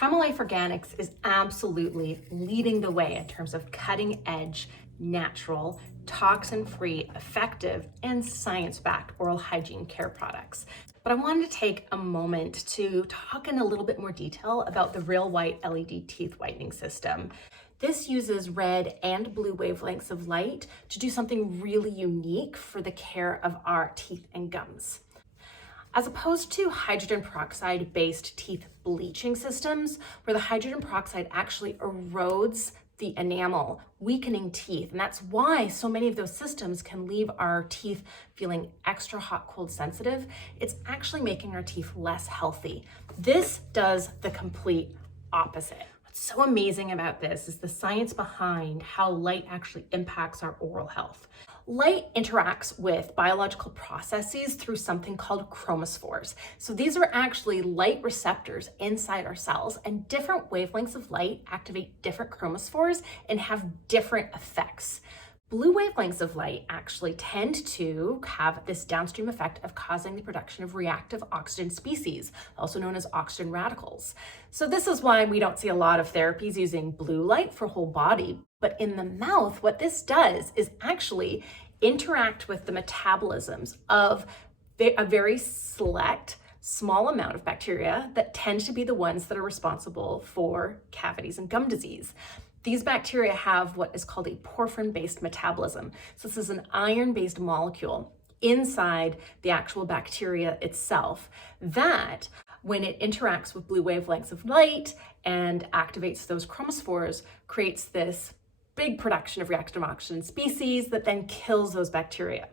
Primal Life Organics is absolutely leading the way in terms of cutting edge, natural, toxin-free, effective, and science-backed oral hygiene care products. But I wanted to take a moment to talk in a little bit more detail about the Real White LED teeth whitening system. This uses red and blue wavelengths of light to do something really unique for the care of our teeth and gums. As opposed to hydrogen peroxide-based teeth bleaching systems, where the hydrogen peroxide actually erodes the enamel, weakening teeth. And that's why so many of those systems can leave our teeth feeling extra hot, cold sensitive. It's actually making our teeth less healthy. This does the complete opposite. What's so amazing about this is the science behind how light actually impacts our oral health. Light interacts with biological processes through something called chromophores. So these are actually light receptors inside our cells, and different wavelengths of light activate different chromophores and have different effects. Blue wavelengths of light actually tend to have this downstream effect of causing the production of reactive oxygen species, also known as oxygen radicals. So this is why we don't see a lot of therapies using blue light for whole body. But in the mouth, what this does is actually interact with the metabolisms of a very select, small amount of bacteria that tend to be the ones that are responsible for cavities and gum disease. These bacteria have what is called a porphyrin-based metabolism. So this is an iron-based molecule inside the actual bacteria itself that, when it interacts with blue wavelengths of light and activates those chromophores, creates this big production of reactive oxygen species that then kills those bacteria.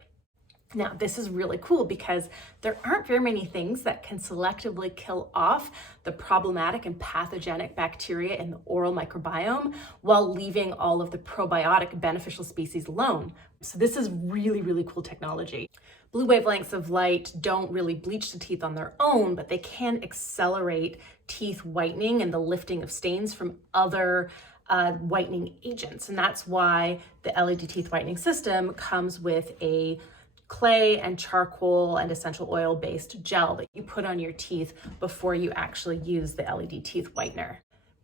Now, this is really cool because there aren't very many things that can selectively kill off the problematic and pathogenic bacteria in the oral microbiome while leaving all of the probiotic beneficial species alone. So this is really, really cool technology. Blue wavelengths of light don't really bleach the teeth on their own, but they can accelerate teeth whitening and the lifting of stains from other whitening agents. And that's why the LED teeth whitening system comes with a clay and charcoal and essential oil based gel that you put on your teeth before you actually use the LED teeth whitener.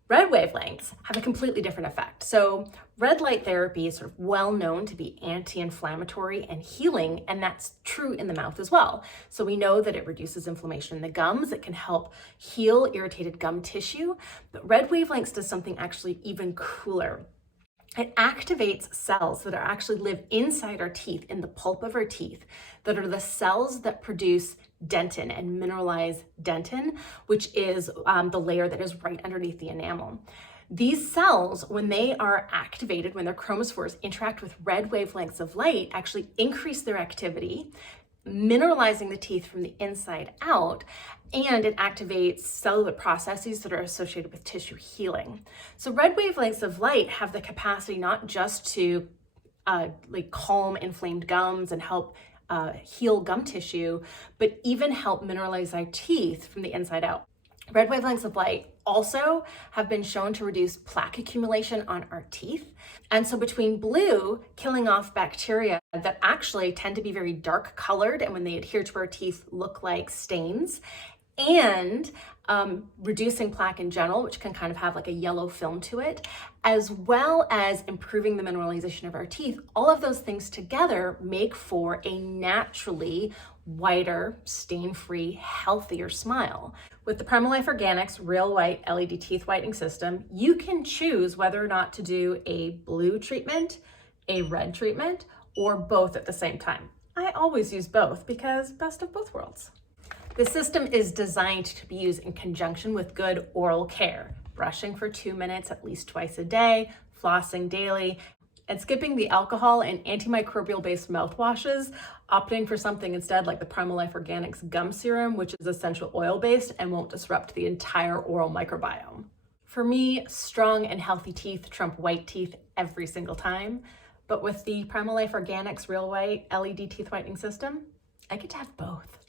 Red wavelengths have a completely different effect. So red light therapy is sort of well known to be anti-inflammatory and healing, and that's true in the mouth as well. So we know that it reduces inflammation in the gums. It can help heal irritated gum tissue, but red wavelengths does something actually even cooler. It activates cells that actually live inside our teeth, in the pulp of our teeth, that are the cells that produce dentin and mineralize dentin, which is the layer that is right underneath the enamel. These cells, when they are activated, when their chromophores interact with red wavelengths of light, actually increase their activity, mineralizing the teeth from the inside out, and it activates cellular processes that are associated with tissue healing. So red wavelengths of light have the capacity not just to calm inflamed gums and help heal gum tissue, but even help mineralize our teeth from the inside out. Red wavelengths of light also have been shown to reduce plaque accumulation on our teeth. And so between blue, killing off bacteria that actually tend to be very dark colored, and when they adhere to our teeth look like stains, and reducing plaque in general, which can kind of have like a yellow film to it, as well as improving the mineralization of our teeth, all of those things together make for a naturally whiter, stain-free, healthier smile. With the Primal Life Organics Real White LED Teeth Whitening System, you can choose whether or not to do a blue treatment, a red treatment, or both at the same time. I always use both because best of both worlds. The system is designed to be used in conjunction with good oral care, brushing for 2 minutes at least twice a day, flossing daily, and skipping the alcohol and antimicrobial-based mouthwashes, opting for something instead like the Primal Life Organics Gum Serum, which is essential oil-based and won't disrupt the entire oral microbiome. For me, strong and healthy teeth trump white teeth every single time, but with the Primal Life Organics Real White LED Teeth Whitening System, I get to have both.